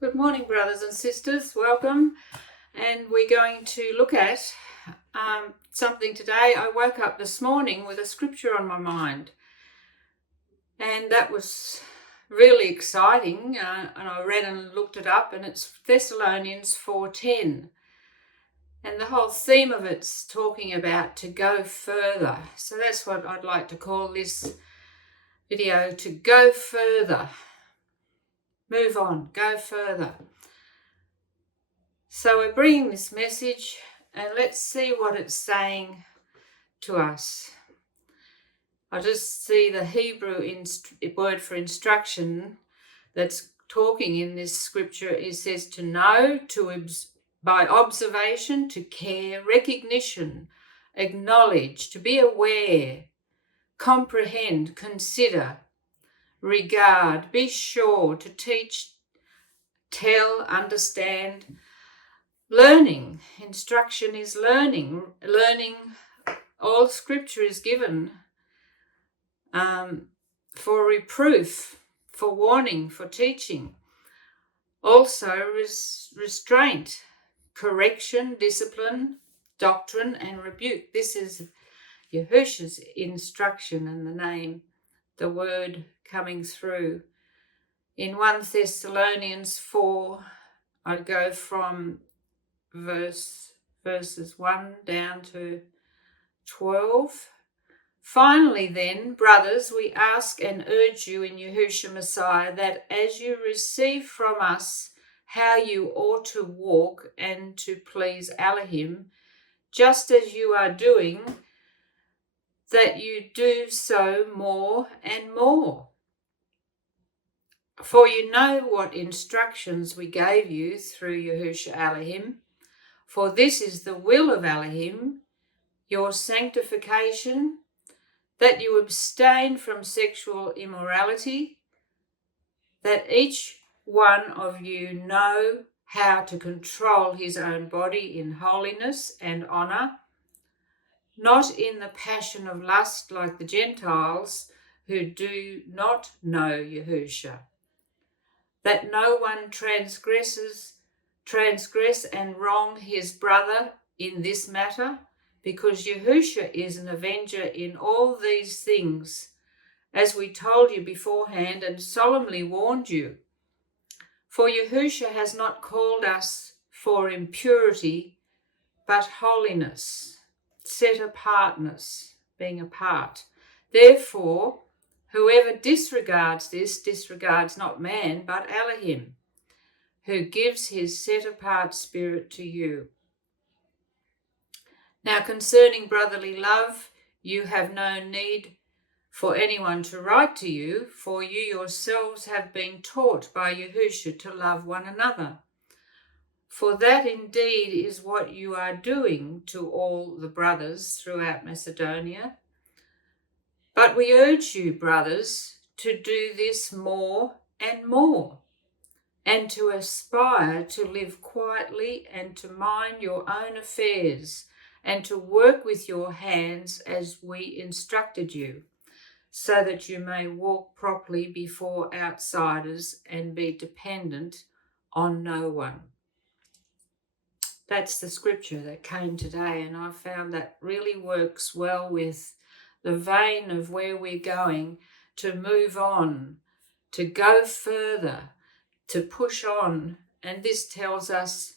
Good morning, brothers and sisters. Welcome. And we're going to look at something today. I woke up this morning with a scripture on my mind, and that was really exciting. And I read and looked it up, and it's Thessalonians 4:10. And the whole theme of it's talking about to go further. So that's what I'd like to call this video, to go further. Move on, go further. So we're bringing this message, and let's see what it's saying to us. I just see the Hebrew word for instruction that's talking in this scripture. It says to know, by observation, to care, recognition, acknowledge, to be aware, comprehend, consider, regard, be sure, to teach, tell, understand. Learning, instruction is learning. Learning, all scripture is given for reproof, for warning, for teaching. Also restraint, correction, discipline, doctrine and rebuke. This is Yahusha's instruction and the name, the word coming through. In 1 Thessalonians 4, I'd go from verses 1 down to 12. Finally then, brothers, we ask and urge you in Yahushua Messiah that as you receive from us how you ought to walk and to please Elohim, just as you are doing, that you do so more and more. For you know what instructions we gave you through Yahushua Elohim. For this is the will of Elohim, your sanctification, that you abstain from sexual immorality, that each one of you know how to control his own body in holiness and honor, not in the passion of lust like the Gentiles who do not know Yahusha, that no one transgress and wrong his brother in this matter, because Yahusha is an avenger in all these things, as we told you beforehand and solemnly warned you. For Yahusha has not called us for impurity, but holiness, set apartness, being apart. Therefore, whoever disregards this disregards not man, but Elohim, who gives his set-apart spirit to you. Now concerning brotherly love, you have no need for anyone to write to you, for you yourselves have been taught by Yahusha to love one another. For that indeed is what you are doing to all the brothers throughout Macedonia. But we urge you, brothers, to do this more and more, and to aspire to live quietly and to mind your own affairs, and to work with your hands as we instructed you, so that you may walk properly before outsiders and be dependent on no one. That's the scripture that came today, and I found that really works well with the vein of where we're going, to move on, to go further, to push on. And this tells us,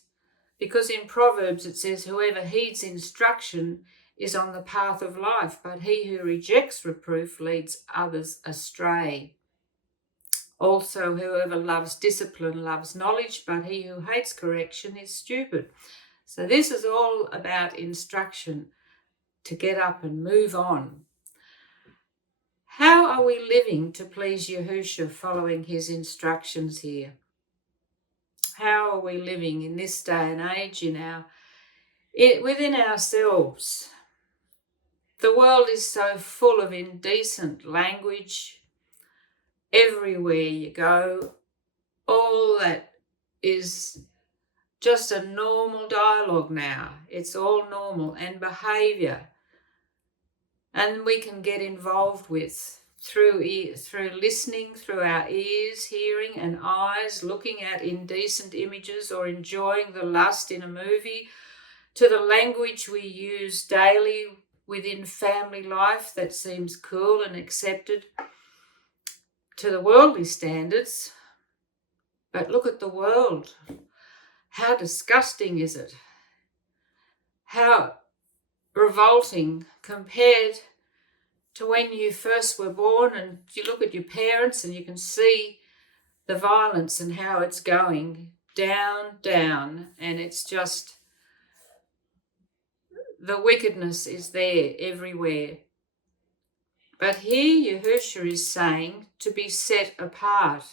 because in Proverbs it says, whoever heeds instruction is on the path of life, but he who rejects reproof leads others astray. Also, whoever loves discipline loves knowledge, but he who hates correction is stupid. So this is all about instruction, to get up and move on. How are we living to please Yahusha following his instructions here? How are we living in this day and age within ourselves? The world is so full of indecent language. Everywhere you go, all that is just a normal dialogue now. It's all normal, and behaviour. And we can get involved with through listening, through our ears, hearing, and eyes, looking at indecent images or enjoying the lust in a movie, to the language we use daily within family life that seems cool and accepted to the worldly standards. But look at the world. How disgusting is it? How revolting compared to when you first were born, and you look at your parents and you can see the violence and how it's going down, and it's just, the wickedness is there everywhere. But here Yahusha is saying to be set apart.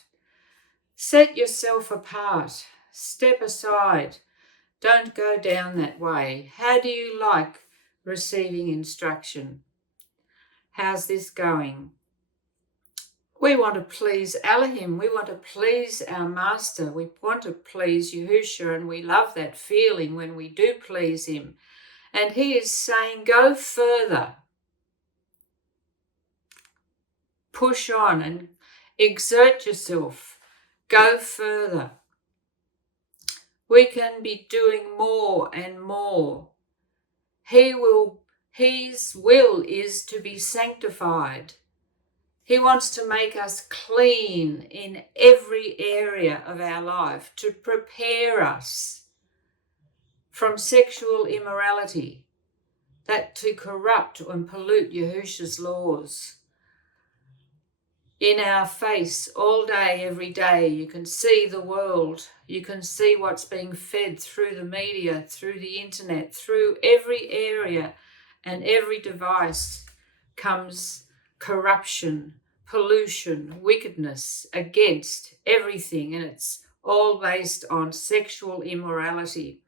Set yourself apart. Step aside. Don't go down that way. How do you like receiving instruction? How's this going? We want to please Elohim. We want to please our Master. We want to please Yahusha, and we love that feeling when we do please him. And he is saying, go further. Push on and exert yourself. Go further. We can be doing more and more. His will is to be sanctified. He wants to make us clean in every area of our life, to prepare us from sexual immorality, that to corrupt and pollute Yahusha's laws. In our face all day, every day, you can see the world. You can see what's being fed through the media, through the internet, through every area and every device comes corruption, pollution, wickedness against everything, and it's all based on sexual immorality.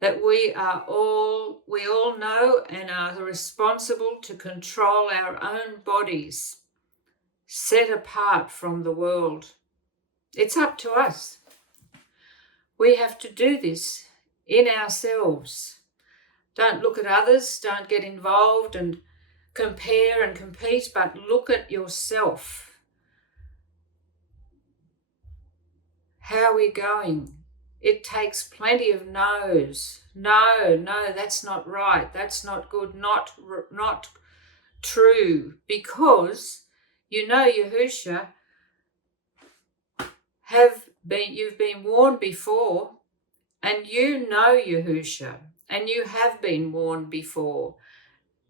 That we all know and are responsible to control our own bodies, set apart from the world. It's up to us. We have to do this in ourselves. Don't look at others, don't get involved and compare and compete, but look at yourself. How are we going? It takes plenty of no's. No, that's not right. That's not good. Not true. Because you know Yahusha, you've been warned before, and you know Yahusha, and you have been warned before,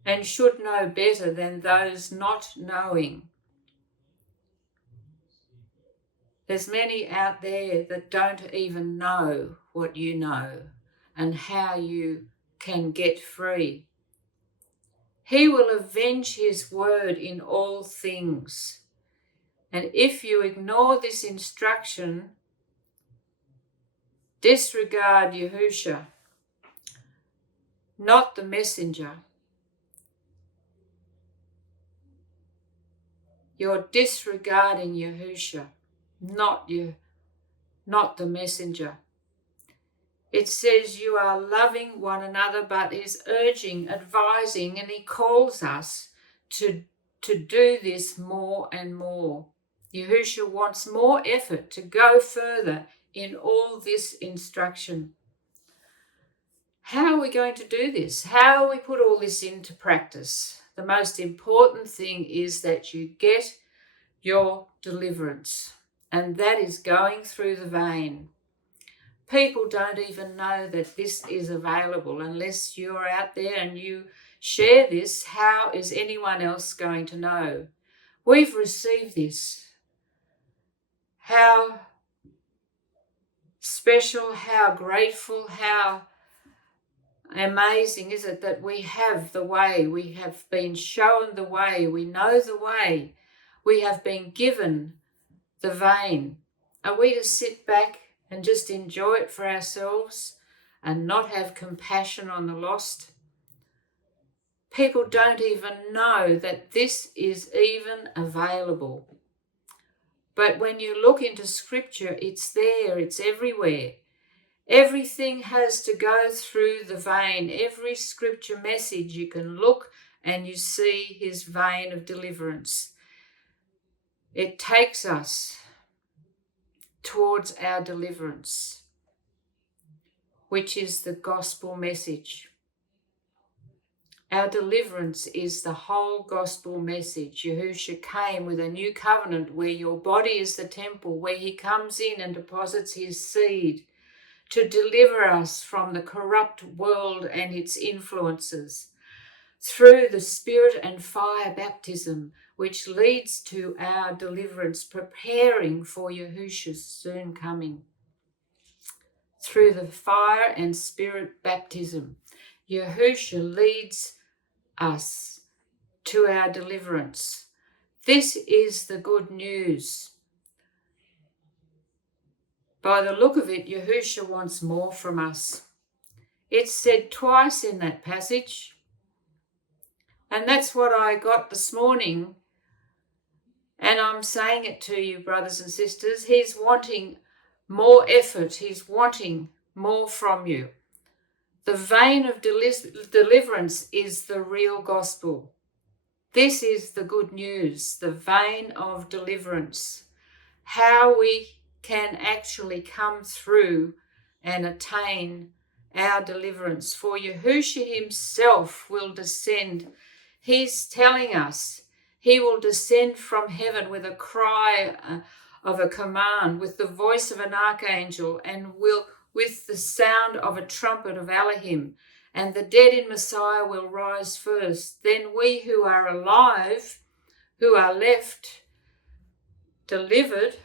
and should know better than those not knowing. There's many out there that don't even know what you know and how you can get free. He will avenge his word in all things. And if you ignore this instruction, disregard Yahusha, not the messenger. You're disregarding Yahusha. Not the messenger. It says you are loving one another, but is urging, advising, and he calls us to do this more and more. Yahusha wants more effort to go further in all this instruction. How are we going to do this? How will we put all this into practice? The most important thing is that you get your deliverance. And that is going through the vein. People don't even know that this is available unless you're out there and you share this. How is anyone else going to know? We've received this. How special, how grateful, how amazing is it that we have the way. We have been shown the way. We know the way. We have been given the vein. Are we to sit back and just enjoy it for ourselves and not have compassion on the lost? People don't even know that this is even available. But when you look into Scripture, it's there, it's everywhere. Everything has to go through the vein. Every Scripture message, you can look and you see his vein of deliverance. It takes us towards our deliverance, which is the gospel message. Our deliverance is the whole gospel message. Yahusha came with a new covenant where your body is the temple, where he comes in and deposits his seed to deliver us from the corrupt world and its influences through the spirit and fire baptism, which leads to our deliverance, preparing for Yahusha's soon coming. Through the fire and spirit baptism, Yahusha leads us to our deliverance. This is the good news. By the look of it, Yahusha wants more from us. It's said twice in that passage, and that's what I got this morning, and I'm saying it to you, brothers and sisters. He's wanting more effort. He's wanting more from you. The vein of deliverance is the real gospel. This is the good news, the vein of deliverance. How we can actually come through and attain our deliverance. For Yahusha himself will descend. He's telling us he will descend from heaven with a cry of a command, with the voice of an archangel, and will with the sound of a trumpet of Elohim, and the dead in Messiah will rise first. Then we who are alive, who are left delivered,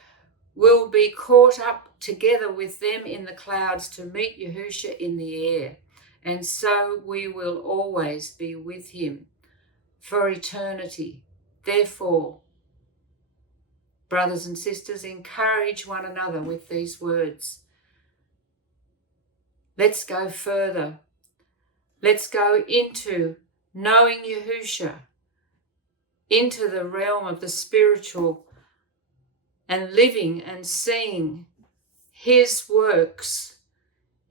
will be caught up together with them in the clouds to meet Yahusha in the air. And so we will always be with him for eternity. Therefore, brothers and sisters, encourage one another with these words. Let's go further. Let's go into knowing Yahusha, into the realm of the spiritual, and living and seeing his works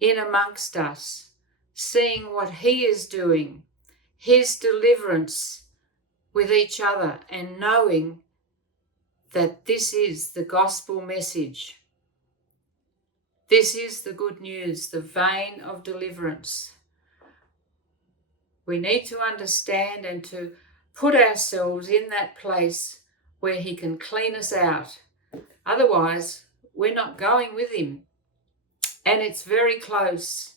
in amongst us, seeing what he is doing, his deliverance with each other, and knowing that this is the gospel message. This is the good news, the vein of deliverance. We need to understand and to put ourselves in that place where he can clean us out. Otherwise, we're not going with him. And it's very close.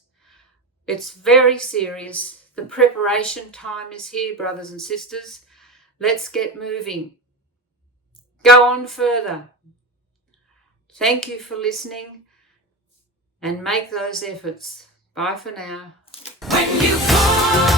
It's very serious. The preparation time is here, brothers and sisters. Let's get moving. Go on further. Thank you for listening. And make those efforts. Bye for now. When you fall